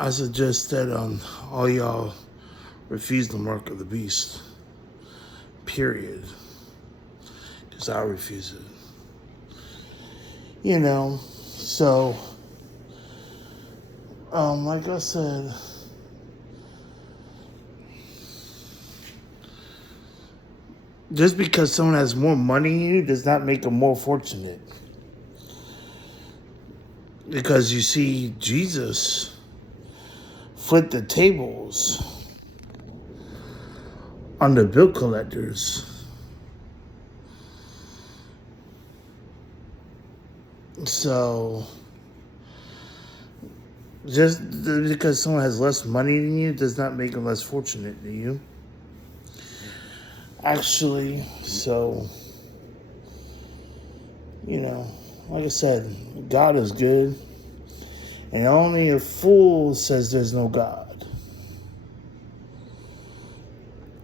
I suggest that all y'all refuse the mark of the beast. Period. Because I refuse it. So, like I said, just because someone has more money than you does not make them more fortunate. Because you see, Jesus flipped the tables on the bill collectors. So, just because someone has less money than you does not make them less fortunate than you. Actually, so, like I said, God is good, and only a fool says there's no God.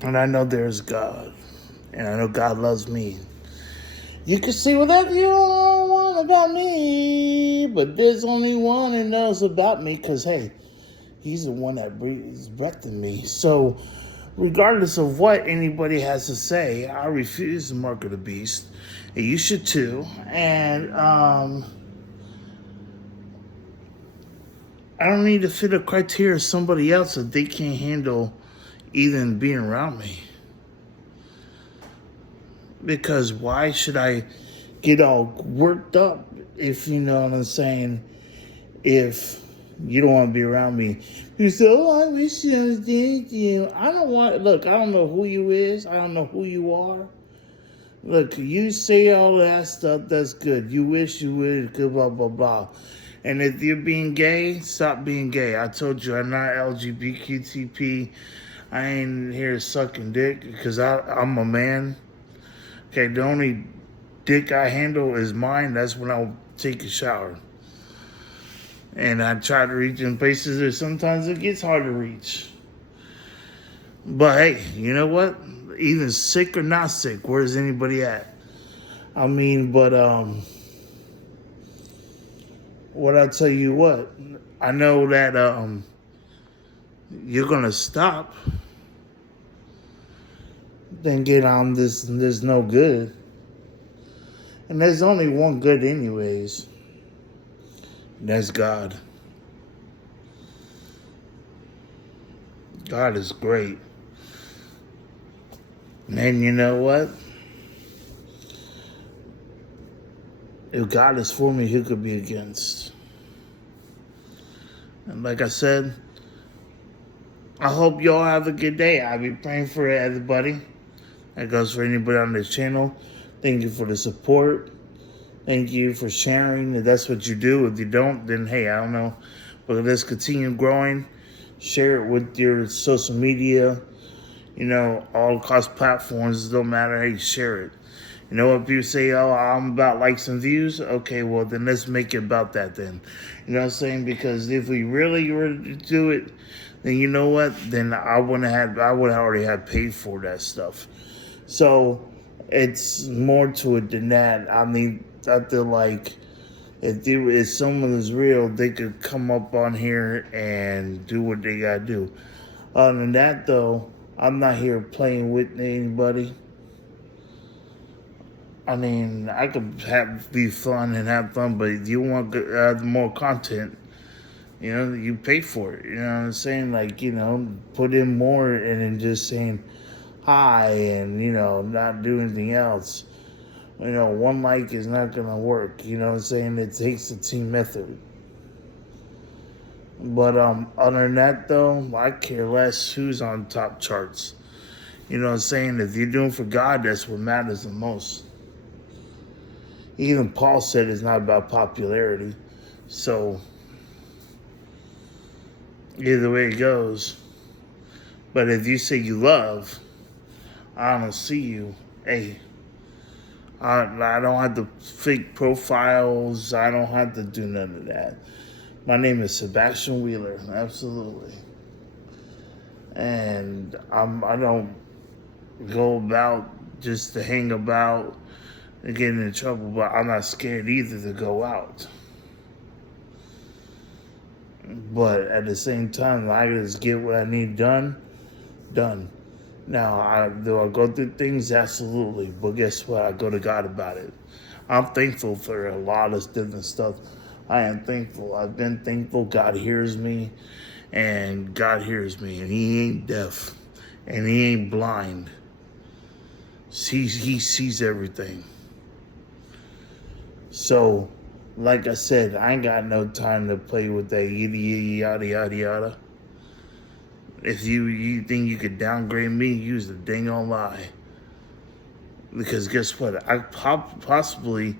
And I know there's God, and I know God loves me. You can say whatever you want about me, but there's only one that knows about me, because, hey, he's the one that breathes breath in me. So, regardless of what anybody has to say, I refuse the mark of the beast. And you should too. And I don't need to fit a criteria of somebody else that they can't handle even being around me. Because why should I get all worked up if you know what I'm saying? If you don't want to be around me. You say, I wish I was dating you. I don't know who you is. I don't know who you are. Look, you say all that stuff, that's good. You wish you would, blah, blah, blah. And if you're being gay, stop being gay. I told you I'm not LGBTQP. I ain't here sucking dick because I'm a man. Okay, the only dick I handle is mine. That's when I'll take a shower. And I try to reach in places that sometimes it gets hard to reach. But hey, you know what? Even sick or not sick, where's anybody at? I mean, but what I tell you what, I know that you're gonna stop, then get on this and there's no good. And there's only one good anyways. And that's God. God is great. And you know what? If God is for me, who could be against? And like I said, I hope y'all have a good day. I'll be praying for everybody. That goes for anybody on this channel. Thank you for the support. Thank you for sharing. If that's what you do. If you don't, then hey, I don't know. But let's continue growing. Share it with your social media. All across platforms. It don't matter. Hey, share it. You know, if you say, oh, I'm about likes and views, okay, well, then let's make it about that then. You know what I'm saying? Because if we really were to do it, then you know what? Then I would have already had paid for that stuff. So it's more to it than that. I mean, I feel like if someone is real, they could come up on here and do what they gotta do. Other than that, though, I'm not here playing with anybody. I mean, I could be fun and have fun, but if you want more content, you pay for it. You know what I'm saying? Like, put in more and then just saying hi and, not do anything else. One like is not going to work. You know what I'm saying? It takes a team effort. But other than that, though, I care less who's on top charts. You know what I'm saying? If you're doing for God, that's what matters the most. Even Paul said it's not about popularity. So, either way it goes. But if you say you love, I don't see you. Hey, I don't have to fake profiles. I don't have to do none of that. My name is Sebastian Wheeler. Absolutely. And I don't go about just to hang about and get in trouble, but I'm not scared either to go out. But at the same time, I just get what I need done. Now, do I go through things? Absolutely. But guess what? I go to God about it. I'm thankful for a lot of different stuff. I am thankful. I've been thankful. God hears me, and God hears me, and He ain't deaf, and He ain't blind. He sees everything. So, like I said, I ain't got no time to play with that yada yada yada. If you think you could downgrade me, use the dang on lie. Because guess what? I possibly,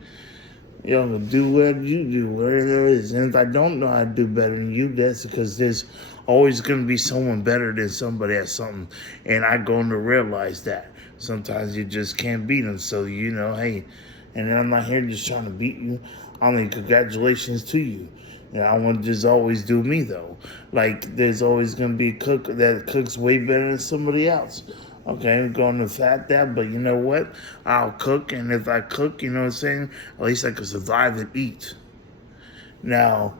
do what you do, whatever it is. And if I don't know how to do better than you, that's because there's always going to be someone better than somebody at something. And I going to realize that. Sometimes you just can't beat them. So, hey, and I'm not here just trying to beat you. I mean, congratulations to you. I want to just always do me, though. Like, there's always going to be a cook that cooks way better than somebody else. Okay, I'm going to fat that, but you know what? I'll cook, and if I cook, you know what I'm saying? At least I can survive and eat. Now,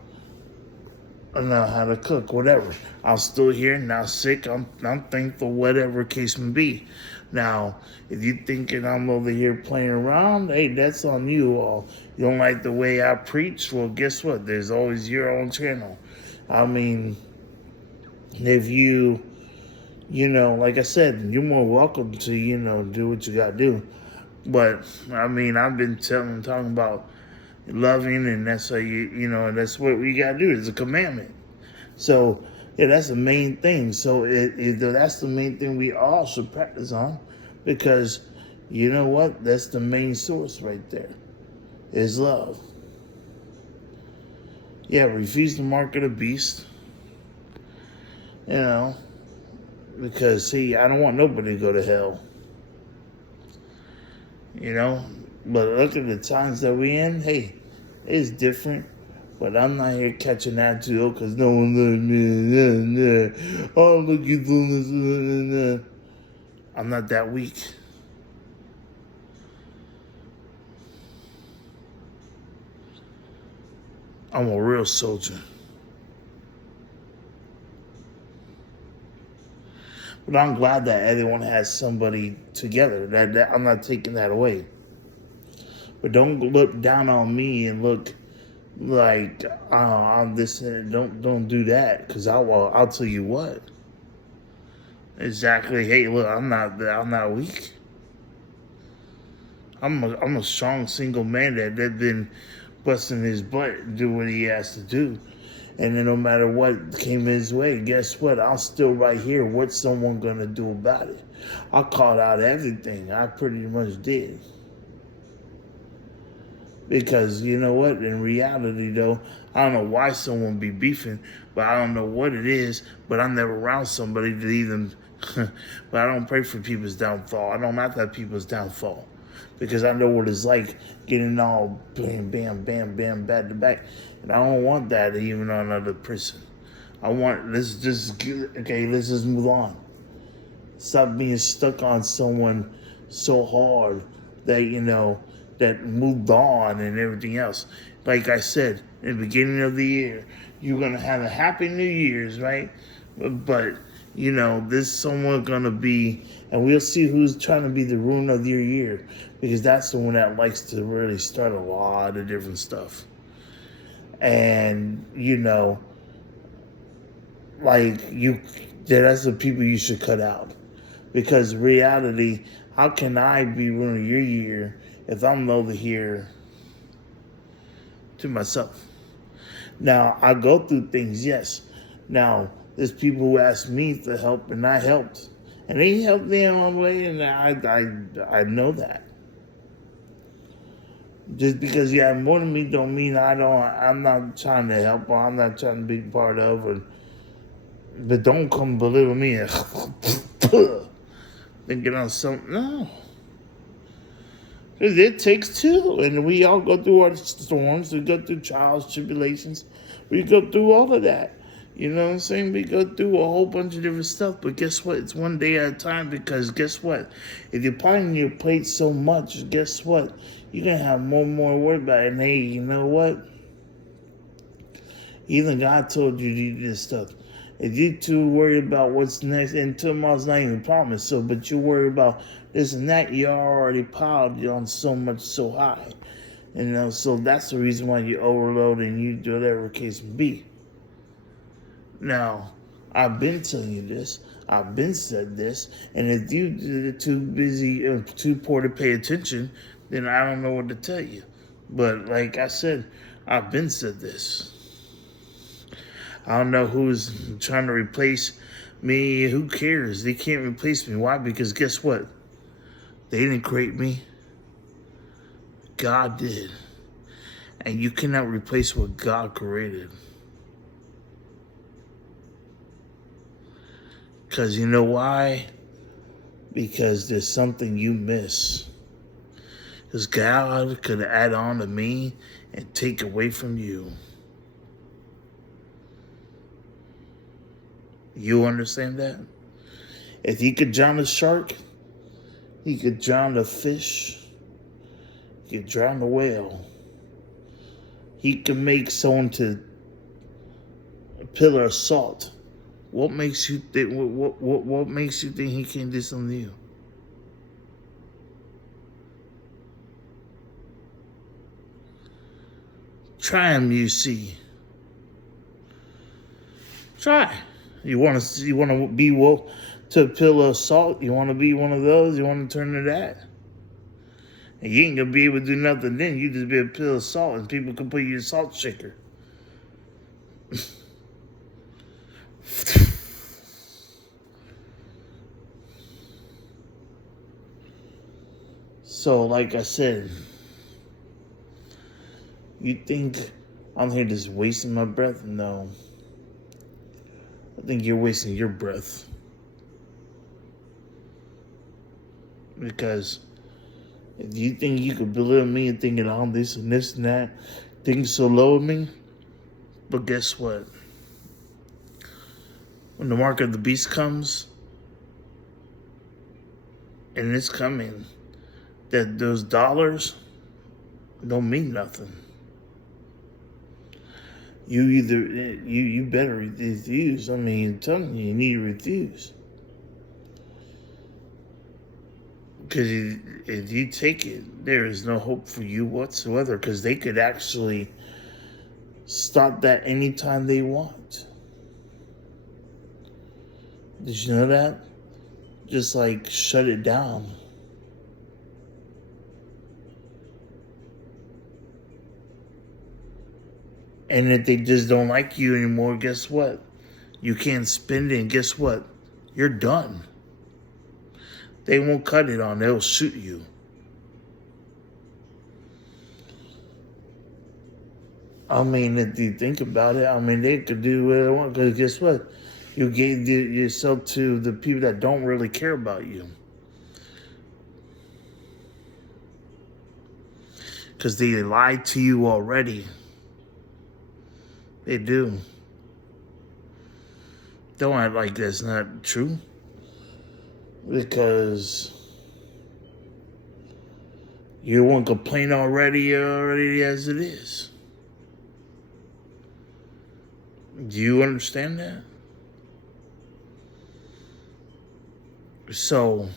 I know how to cook, whatever. I'm still here, now sick. I'm thankful, whatever case may be. Now, if you thinking I'm over here playing around, hey, that's on you all. You don't like the way I preach? Well, guess what? There's always your own channel. I mean, if you, like I said, you're more welcome to, do what you got to do. But, I mean, I've been talking about loving, and that's how that's what we got to do. It's a commandment. So, yeah, that's the main thing. So that's the main thing we all should practice on, because you know what? That's the main source right there, is love. Yeah, refuse the mark of the beast. Because, see, I don't want nobody to go to hell. But look at the times that we in. Hey, it's different. But I'm not here catching attitude because no one loves me. Oh, look, you doing this. I'm not that weak. I'm a real soldier. But I'm glad that everyone has somebody together. That I'm not taking that away. But don't look down on me and look like I'm this. Don't do that, because I'll tell you what. Exactly. Hey, look, I'm not weak. I'm a strong single man that been busting his butt and do what he has to do. And then no matter what came his way, guess what? I'm still right here. What's someone going to do about it? I called out everything. I pretty much did. Because you know what? In reality, though, I don't know why someone be beefing, but I don't know what it is. But I'm never around somebody to even. But I don't pray for people's downfall. I don't have to have people's downfall, because I know what it's like getting all bam, bam, bam, bam, back to back. And I don't want that even on another person. Let's just move on. Stop being stuck on someone so hard that, that moved on and everything else. Like I said, in the beginning of the year, you're going to have a happy New Year's, right? But, this someone going to be, and we'll see who's trying to be the ruin of your year, because that's the one that likes to really start a lot of different stuff. And, that's the people you should cut out. Because reality, how can I be ruining your year if I'm over here to myself? Now, I go through things, yes. Now, there's people who ask me for help, and I helped. And they helped me in one way, and I know that. Just because you have more than me don't mean I'm not trying to help, or I'm not trying to be part of, but don't come belittle me and thinking on something. No. It takes two, and we all go through our storms, we go through trials, tribulations, we go through all of that. You know what I'm saying? We go through a whole bunch of different stuff, but guess what? It's one day at a time, because guess what? If you're piling your plate so much, guess what? You're going to have more and more work about it. And hey, you know what? Even God told you to do this stuff. If you too worried about what's next, and tomorrow's not even promised, so but you worry about this and that, you're already piled on so much so high. So that's the reason why you overload and you do whatever the case may be. Now, I've been telling you this. I've been said this. And if you're too busy or too poor to pay attention, then I don't know what to tell you. But like I said, I've been said this. I don't know who's trying to replace me. Who cares? They can't replace me. Why? Because guess what? They didn't create me. God did. And you cannot replace what God created. Because you know why? Because there's something you miss. Because God could add on to me and take away from you. You understand that? If he could drown a shark, he could drown a fish, he could drown a whale. He could make someone to a pillar of salt. What makes you think? What makes you think he can't do something to you? Try him, you see. Try. You want to be woke to a pillar of salt? You want to be one of those? You want to turn to that? And you ain't gonna be able to do nothing then. You just be a pillar of salt, and people can put you in a salt shaker. So, like I said, you think I'm here just wasting my breath? No. I think you're wasting your breath. Because if you think you could belittle me and thinking all this and this and that, think so low of me, but guess what? When the mark of the beast comes, and it's coming, that those dollars don't mean nothing. You better refuse. I mean, I'm telling you, you need to refuse. Because if you take it, there is no hope for you whatsoever. Because they could actually stop that anytime they want. Did you know that? Just like shut it down. And if they just don't like you anymore, guess what? You can't spend it, and guess what? You're done. They won't cut it on, they'll shoot you. I mean, if you think about it, I mean, they could do what they want, because guess what? You gave yourself to the people that don't really care about you. Because they lied to you already. They do. Don't act like that's not true. Because you won't complain already as it is. Do you understand that? So,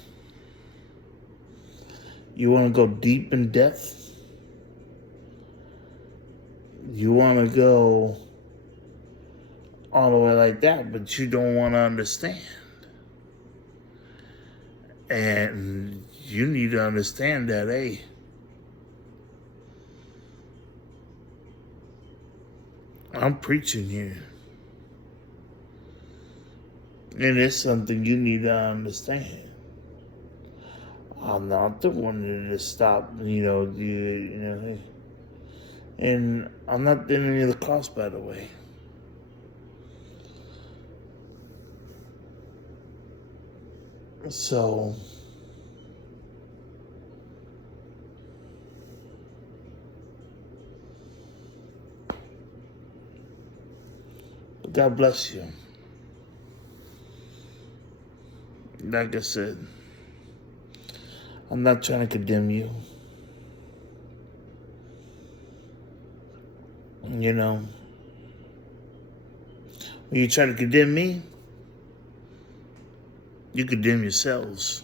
you want to go deep in depth? You want to go all the way like that, but you don't want to understand. And you need to understand that, hey, I'm preaching here. And it's something you need to understand. I'm not the one to just stop, and I'm not the enemy of the cross, by the way. So, God bless you. Like I said, I'm not trying to condemn you. You know, When you try to condemn me, you condemn yourselves.